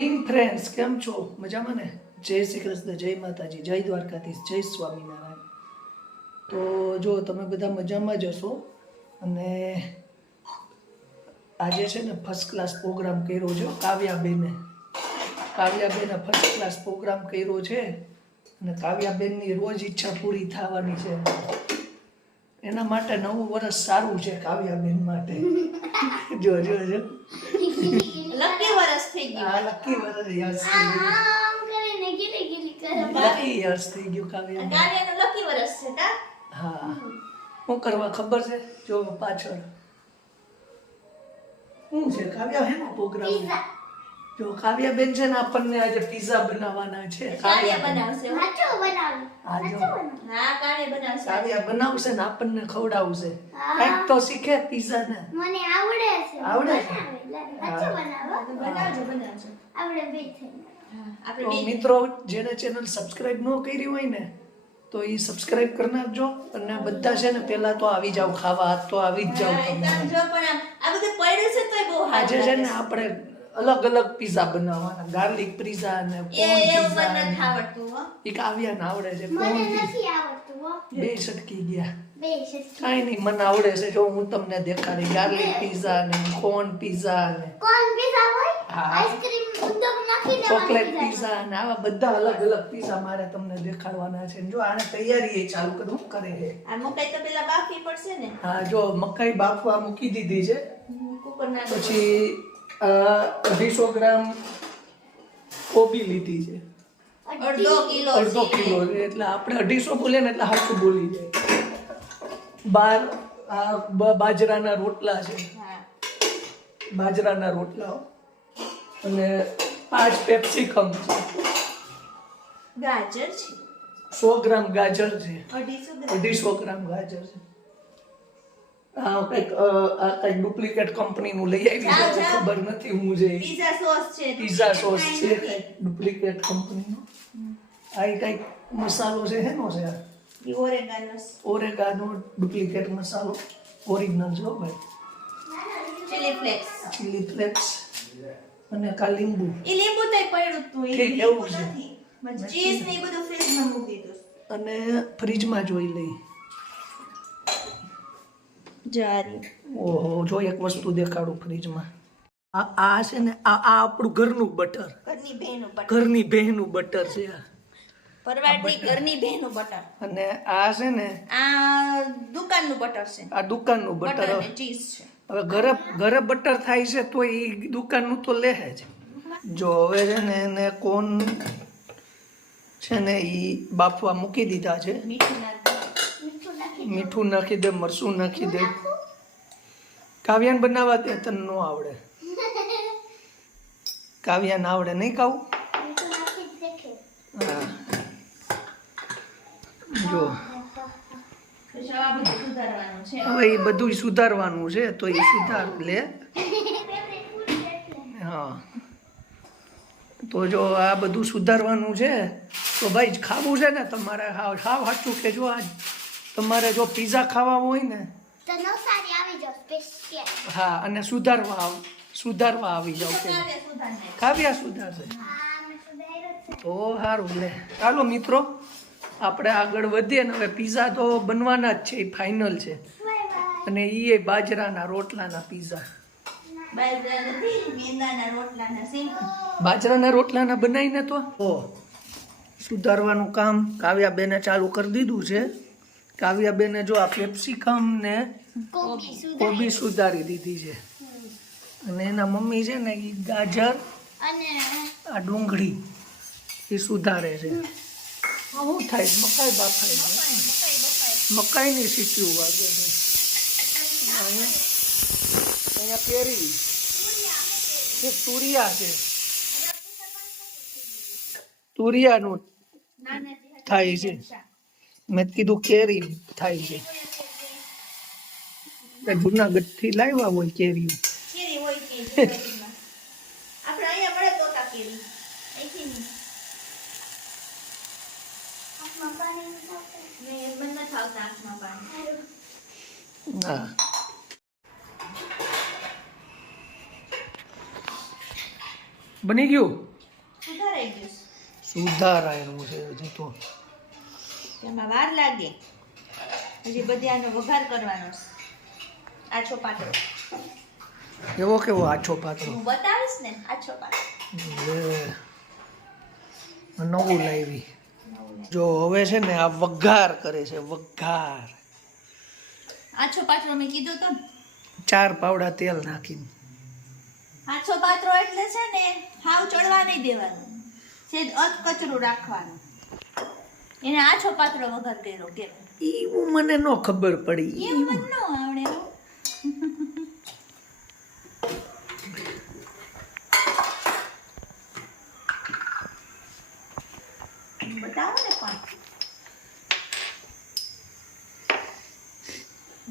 Friends કેમ છો? મજામાં ને? જય શ્રી કૃષ્ણ, જય માતાજી, જય દ્વારકાધીશ, જય સ્વામિનારાયણ. તો જો તમે બધા મજામાં જ હશો અને આજે છે ને ફર્સ્ટ ક્લાસ પ્રોગ્રામ કર્યો છે કાવ્યાબેને ફર્સ્ટ ક્લાસ પ્રોગ્રામ કર્યો છે અને કાવ્યાબેનની રોજ ઈચ્છા પૂરી થવાની છે. એના માટે નવું વર્ષ સારું છે કાવ્યાબેન માટે. જો લકી વર્ષ થઈ ગયું. આ લકી વર્ષ યસ થઈ ગયું. લકી યસ થઈ ગયું કાવ્યા. કાવ્યાનું લકી વર્ષ છે કા? હા. શું કરવા ખબર છે? જો પાછળ શું છે કાવ્યા હેનો પ્રોગ્રામ? જો કાવ્યાબેન છે ને આપણને આજે પિઝા બનાવવાના છે. કાવ્યા બનાવશે. હા જો હા કાવ્યા બનાવશે. કાવ્યા બનાવશે ને આપણને ખવડાવશે. કંઈક તો શીખે પિઝા ને. મને આવડે છે. આવડે છે? સાચું બનાવો. બનાવજો. આપણે બે થઈ. તો મિત્રો જેને ચેનલ સબસ્ક્રાઇબ ન કરી હોય ને તો એ સબસ્ક્રાઇબ કરી નાખજો અને બધા છે ને પહેલા તો આવી જાવ ખાવા, તો આવી જ જાવ તમે. જો પણ આ બધું પડ્યું છે તોય બહુ આજે છે ને આપણે અલગ અલગ પિઝા બનાવવાના, ગાર્લિક પિઝા અને કોર્ન એવું પિઝા. મને નથી આવડતું હો. એ કાવ્યાને આવડે છે. મને કોર્ન પિઝા નથી આવડતું હો. બે સટકી ગયા. બે છે. કાંઈ નહીં, મને આવડે છે. જો હું તમને દેખાડી ગાર્લિક પિઝા ને કોર્ન પિઝા ને કોણ પીઝા હોય? હા. આઈસ્ક્રીમ ઉદ્યોગ નાખી દેવાનું ચોકલેટ પીઝા. પિઝા ને આવા બધા અલગ અલગ પિઝા મારે તમને દેખાડવાના છે. જો આને તૈયારી એ ચાલુ કરું કરે છે. આ મકાઈ તો પેલા બાફી પડશે ને. હા જો મકાઈ બાફવા મૂકી દીધી છે. કુકર ના પછી 250 ગ્રામ કોબી લીધી છે. અડધો કિલો અડધો કિલો એટલે આપણે 250 બોલીએ ને એટલે હાચું બોલી જાય. બાજરાના રોટલા છે. હા બાજરાના રોટલા અને 5 પેપ્સિકમ છે. ગાજર છે 100 ગ્રામ ગાજર છે. 250 ગ્રામ. 250 ગ્રામ ગાજર છે. આ કંઈક ડુપ્લિકેટ કંપનીનું લઈ આવી છે. તો ખબર નથી હું જે પિઝા સોસ છે. પિઝા સોસ છે કંઈક ડુપ્લિકેટ કંપનીનો. આ કંઈક મસાલો છે હેનો છે આ? ઓરેગાનો ડુપ્લિકેટ મસાલો. ઓરિજિનલ જો ભાઈ. ચીલી ફ્લેક્સ અને કા લીંબુ. એ લીંબુ તો પડ્યું તું. એ ઠીક, લીંબુ એવું છે. નથી. ચીઝ ને એ બધું ફ્રીજમાં મૂકી દીધું. અને ફ્રીજમાં જોઈ લઈ. જારી. ઓહો જો એક વસ્તુ દેખાડું ફ્રીજમાં. આ છે ને આ આપણું ઘરનું બટર. ઘરની બહેનું બટર. ઘરની બહેનું બટર છે આ. પરવાડની ઘરની બહેનું બટર. અને આ છે ને આ દુકાનનું બટર છે. આ દુકાનનું બટર બટર. અને ચીઝ છે. હવે ઘરે બટર થાય છે તો એ દુકાનનું તો લે જ. જો હવે છે ને એને કોણ છે ને એ બાફવા મૂકી દીધા છે. મીઠું નાખી દે, મરચું નાખી દે. કાવ્યાને બનાવવા દે, તને ન આવડે. કાવ્યાને આવડે નહીં ખાવું? હા જો હવે એ બધું સુધારવાનું છે તો એ સુધાર લે. હા તો જો આ બધું સુધારવાનું છે તો ભાઈ ખાવું છે ને તમારે. હાવ સાચું કે જો આજ તમારે જો પિઝા ખાવા હોય ને તો નવસારી આવી જાવ સ્પેશિયલ. હા અને સુધારવા આવી જાવ કે કાવ્યા સુધારશે તો સારું લે. ચાલો મિત્રો આપણે આગળ વધીએ ને. હવે પિઝા તો બનવાના જ છે, એ ફાઇનલ છે. અને એ બાજરાના રોટલાના પિઝા. બાજરાના રોટલાના બનાવીને તો સુધારવાનું કામ કાવ્યાબેને ચાલુ કરી દીધું છે. કાવ્યાબેને જો આ પેપ્સિકમ ને કોબી સુધારી દીધી છે અને એના મમ્મી છે ને એ ગાજર અને આ ડુંગળી એ સુધારે છે. શું થાય? મકાઈ બાફાય છે. મકાઈની સીટીઓ વાગે છે. અહીંયા કેરી છે, તુરિયા છે. તુરિયાનું થાય છે. મેં કીધું કેરી થાય છે. જુનાગઢ થી લાવ્યા હોય કેરી. આપણે અહીંયા મળે તોતા કેરી. અહીંથી નહીં. બંધ નથી આવતા આંખમાં પાણી. હા બની ગયું સુધારાઈ ગયું સુધારાયનું છે હજી તો તેમાં વાર લાગે હજી બધી આનો વઘાર કરવાનો છે આછો પાતળો એવો કેવો આછો પાતળો હું બતાવીશ ને આછો પાતળો નવું લાવી જો હવે છે ને આ વઘાર કરે છે વઘાર આછો પાતળો મેં કીધું તો 4 પાવડા તેલ નાખીને આછો પાતળો એટલે છે ને હાવ ચડવા નહીં દેવાનું છે કચરું રાખવાનું એને આછો પાતળો વઘાર કર્યો કેમ એવું મને નો ખબર પડી એમ મન નો આવડે હો. બતાવો ને પણ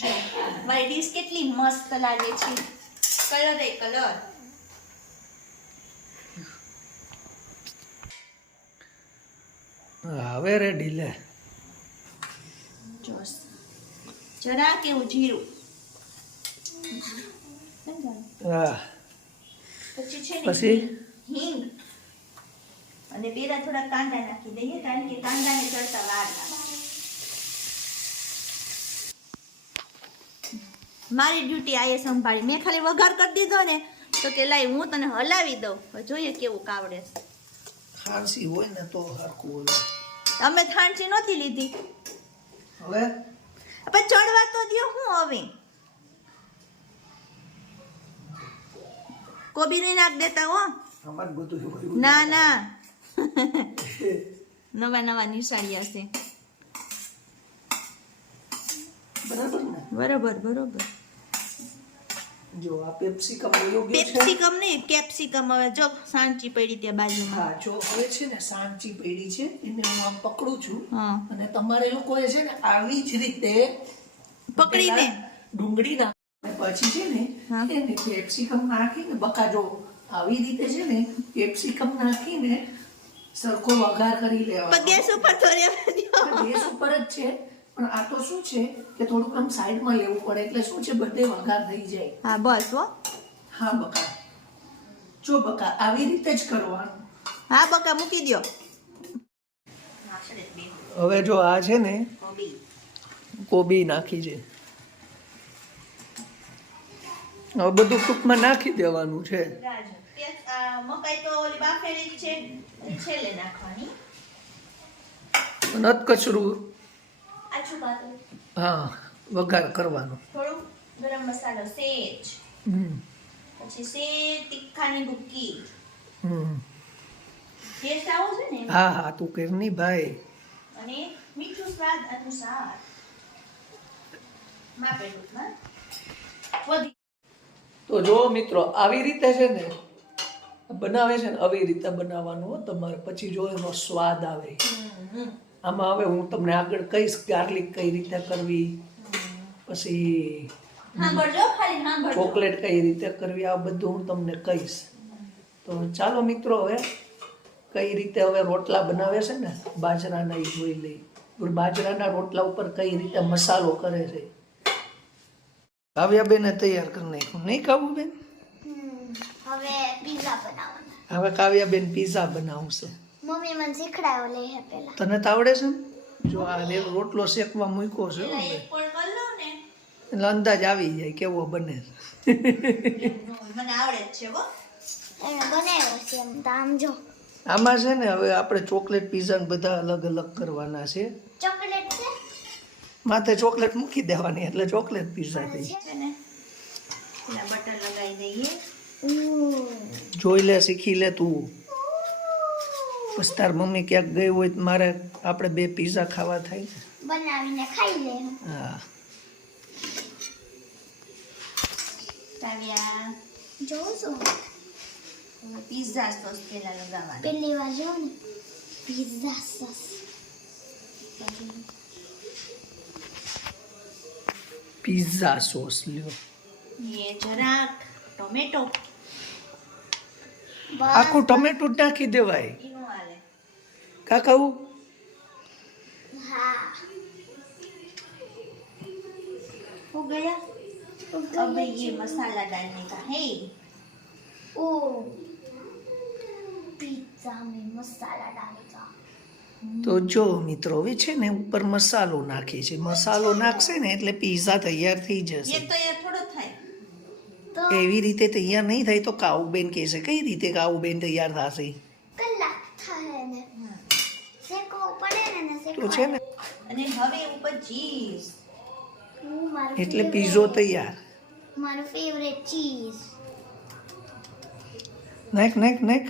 જો મારી ડીશ કેટલી મસ્ત લાગે છે કલર એ કલર હવે રેડી લે જોસ જરા કેવું જીરું હા પછી છે ને પછી હિંગ અને બેરા થોડા કાંદા નાખી દઈએ કારણ કે કાંદાને ચડતા વાર લાગે મારી ડ્યુટી આ એ સંભાળી મેં ખાલી વઘાર કરી દીધો ને તો કે લાઈ હું તને હલાવી દઉં હવે જોઈએ કેવું કાવડે છે ખાંસી હોય ને તો હરખું હોય અમે થાણસી નહોતી લીધી હવે પણ ચડવા તો દ્યો હું હવે કોબી નહીં નાખ દેતા હો અમાર બધું હોય ના ના નવા નવા નિશાળિયા છે બરાબર ને બરોબર બરોબર જો આ પેપ્સિકમ યોગ્ય છે પેપ્સિકમ નહીં કેપ્સિકમ હવે જો સાંચી પડી ત્યાં બાજુમાં હા જો હવે છે ને સાંચી પેઢી છે એને હું આમ પકડું છું હા અને તમારે લોકોએ છે ને આવી જ રીતે પકડીને ડુંગળી નાખી પછી છે ને હા. એને કેપ્સિકમ નાખીને બકાજો આવી રીતે છે ને કેપ્સિકમ નાખીને સરખો વઘાર કરી લેવાનો પણ ગેસ ઉપર તો રહેવા દ્યો. ગેસ ઉપર જ છે પણ આ તો શું છે કે થોડુંક આમ સાઈડમાં લેવું પડે એટલે શું છે બધે વઘાર થઈ જાય હા બસ હો હા બકા જો બકા આવી રીતે જ કરવાનું હા બકા મૂકી દ્યો હવે જો આ છે ને કોબી નાખી છે હવે બધું ટૂંકમાં નાખી દેવાનું છે મકાઈ તો ઓલી બાફેલી છે એ છેલ્લે નાખવાની નત કચરું આછું પાતળું હા વઘાર કરવાનો થોડું ગરમ મસાલો સેજ પછી સેજ તીખાની ભૂકી ટેસ્ટ આવો છે ને હા હા તું કરની ભાઈ અને મીઠું સ્વાદ અનુસાર માપેલું વધી તો જો મિત્રો આવી રીતે છે ને બનાવે છે ને આવી રીતે બનાવવાનું હો તમારે પછી જો એનો સ્વાદ આવે આમાં હવે હું તમને આગળ કહીશ ગાર્લિક કઈ રીતે કરવી પછી સાંભળજો ખાલી સાંભળજો ચોકલેટ કઈ રીતે કરવી આ બધું હું તમને કહીશ તો ચાલો મિત્રો હવે કઈ રીતે હવે રોટલા બનાવે છે ને બાજરાના એ જોઈ લઈ બાજરાના રોટલા ઉપર કઈ રીતે મસાલો કરે છે કાવ્યાબેને તૈયાર કરી નાખ્યું નહીં ખાવું બેન હવે પીઝા બનાવવાના હવે કાવ્યાબેન પીઝા બનાવશે મમ્મી મને શીખડાયો લે હે પેલા તને તો આવડે છે ને જો આ રોટલો શેકવા મૂક્યો છે હો હવે. એક પોળ કરી લઉં ને એટલે અંદાજ આવી જાય કેવો બને મને આવડે જ છે હો એને બનાવ્યો છે એમ તો આમ જો આમાં છે ને હવે આપણે ચોકલેટ પીઝા બધા અલગ અલગ કરવાના છે ચોકલેટ છે માથે ચોકલેટ મૂકી દેવાની એટલે ચોકલેટ પીઝા થઈ છે ને પેલા બટર લગાવી દઈએ જોઈ લે શીખી લે તું પછી તાર મમ્મી ક્યાંક ગઈ હોય તો મારે આપણે 2 પીઝા ખાવા થાય ને. બનાવીને ખાઈ લે હા કાવ્યા જોઉં છું પિઝા સોસ પેલા લગાવવાનો પહેલી વાર જો ને પિઝા સોસ પીઝા સોસ લ્યો એ જરાક ટોમેટો આખું ટમેટું જ નાખી દેવાય એનું હાલે કાકાવું હા हो गया अब ये मसाला डालने का है ओ पिज्जा में मसाला डालेगा। તો જો મિત્રો હવે છે ને ઉપર મસાલો નાખે છે, મસાલો નાખશે ને એટલે પીઝા તૈયાર થઈ જશે. એ તો યાર થોડો થાય. तो એવી રીતે તૈયાર નહીં થાય તો કાઉબેન કહેશે કઈ રીતે કાઉબેન તૈયાર થશે. कल लगता है ने सेको पड़े ने सेको તો છે ને અને હવે ઉપર ચીઝ. એટલે પીઝો તૈયાર. मारो फेवरेट चीज નાખ નાખ નાખ.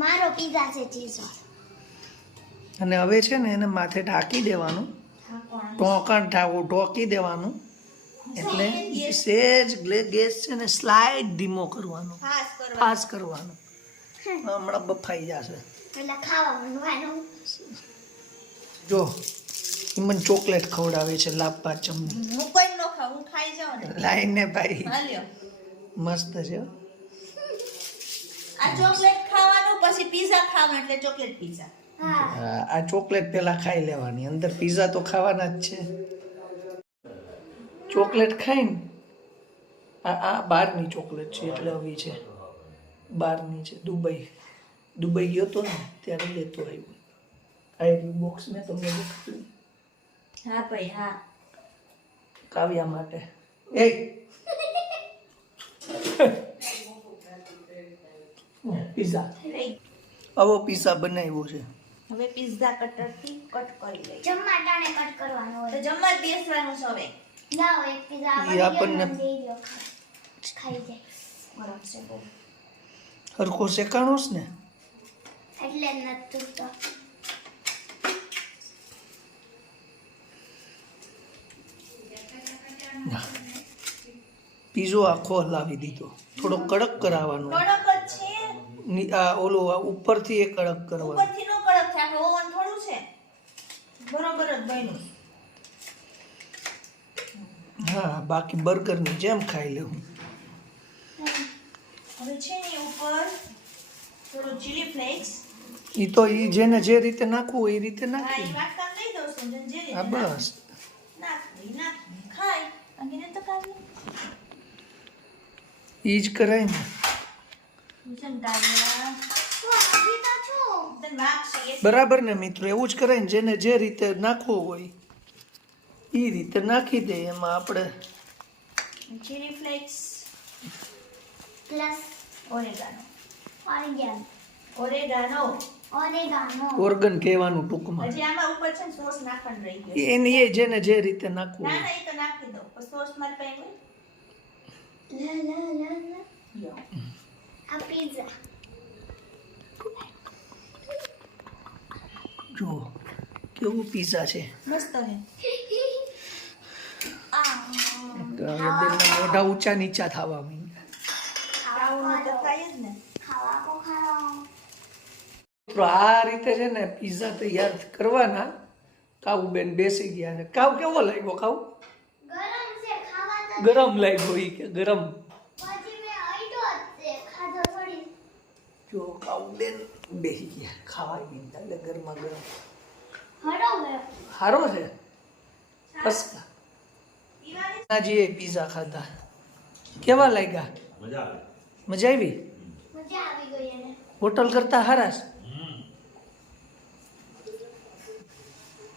मारो पिज्जा से चीज અને હવે છે ને એને માથે ઢાંકી દેવાનું, ઢોકી દેવાનું. એટલે સેજ ગેસ છે ને સ્લાઇડ ધીમો કરવાનો, ફાસ્ટ કરવાનો. હમણાં બફાઈ જશે. એટલે ખાવા માંડવાનું. જો ઈ મને ચોકલેટ ખવડાવે છે લાપા ચમની. હું કોઈ ન ખાઉં, હું ખાઈ જાઉં ને. લાઈને ભાઈ હાલ્યો. મસ્ત છે હો. આ ચોકલેટ ખાવાનું પછી પીઝા ખાવાનું એટલે ચોકલેટ પીઝા. હા આ ચોકલેટ પેલા ખાઈ લેવાની, અંદર પીઝા તો ખાવાના જ છે. ચોકલેટ ખાઈને આ બહારની ચોકલેટ છે એટલે આવી છે, બહારની છે. દુબઈ ગયો તો ને ત્યારે લેતો આવ્યો. આ બોક્સ મેં તમને દેખાડ્યું હા ભાઈ હા. કાવ્યા માટે. એ પીઝા, આવો પીઝા બનાવ્યો છે. હવે પીઝા કટરથી કટ કરી લઈએ. ટમાટાને કટ કરવાનો તો હોય. જમવા જ બેસવાનું છે હવે. લાવો એક પિઝા ઈ આપણને દઈ દો ખાઈ જાય. ગરમ છે બહુ હરખો શેકાણો છે ને. એટલે જ નથી તો પીઝો આખો હલાવી દીધો, થોડો કડક કરાવવાનો. કડક જ છે. આ ઓલો ઉપરથી એ કડક કરવાનો. ઉપરથી નો કડક થાય, આપણે ઓવન થોડું છે. બરોબર જ બન્યું. હા બાકી બર્ગરની જેમ ખાઈ લેવું. હવે છે ને ઉપર થોડું ચીલી ફ્લેક્સ. ઈ તો ઈ જેને જે રીતે નાખવું હોય એ રીતે હા નાખી. એ વાટકા લઈ દઉં છું જેને જે રીતે હા બસ નાખી ખાય અંગીને તો કાઢી ઈ જ કરાય ને. ભૂષણ કાઢ્યા હજી તો છું. તને વાગશે એ બરાબર ને મિત્રો, એવું જ કરાય ને. જેને જે રીતે નાખવું હોય એ રીતે નાખી દે. એમાં આપણે chilli flakes plus oregano oregano organ કહેવાનું ટૂંકમાં. હજી આમાં ઉપર છે ને સોસ નાખવાનું રહી ગયો છે. એની એ જેને જે રીતે નાખવું ના હોય. ના એ તો નાખી દો પણ સોસ મારી પાસે હોય. લા લા લા લા યો. આ પિઝા જો કેવું પીઝા છે. મસ્ત છે. તો હવે બેનના મોઢા ઊંચા નીચા થવા માંડ્યા. ખાવાનું તો ખાય જ ને. ખાવા કો ખાવા મિત્રો આ રીતે છે ને પીઝા તૈયાર કરવાના. કાઉ બેન બેસી ગયા ને કાઉ કેવો લાગ્યો? કાઉ ગરમ છે ખાવા તો ગરમ લાગ્યો. ઈ કે ગરમ. પછી મે આઈડો છે ખાધો થોડી જો કાઉ બેન બેસી ગયા ખાવા માંડ્યા એટલે ગરમા ગરમ. હડો ગયો સારો છે. ફસકા દિવાળી આજે પીઝા ખાધા કેવા લાગ્યા? મજા આવી? મજા આવી ગઈ એને હોટલ કરતા હારા છે?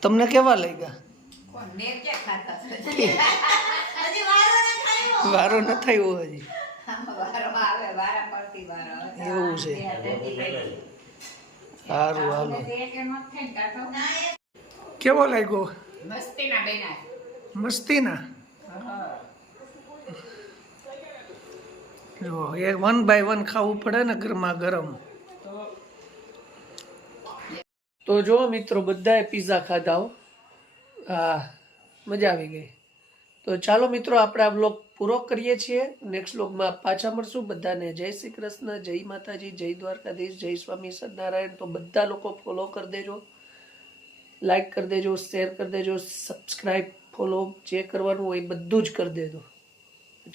તમને કેવા લાગ્યા? કોને કે ખાતા હજી વારો ન ખાયો. વારો ન થયો હજી. વારો આવે વારા પડતી વારો એવું છે. સારું હાલો. ના એ કેવો લાગ્યો? મસ્તીના બેના. મસ્તીના. જો એ 1 બાય 1 ખાવું પડે ને ગરમા ગરમ. તો જો મિત્રો બધાએ પીઝા ખાધા હો. હા મજા આવી ગઈ. તો ચાલો મિત્રો આપણે આ બ્લોગ પૂરો કરીએ છીએ. નેક્સ્ટ બ્લોગમાં પાછા મળશું. બધાને જય શ્રી કૃષ્ણ, જય માતાજી, જય દ્વારકાધીશ, જય સ્વામી સત્યનારાયણ. તો બધા લોકો ફોલો કરી દેજો, લાઈક કરી દેજો, શેર કરી દેજો, સબસ્ક્રાઈબ, ફોલો જે કરવાનું હોય એ બધું જ કરી દેજો.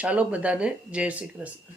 ચાલો બધાને જય શ્રી કૃષ્ણ.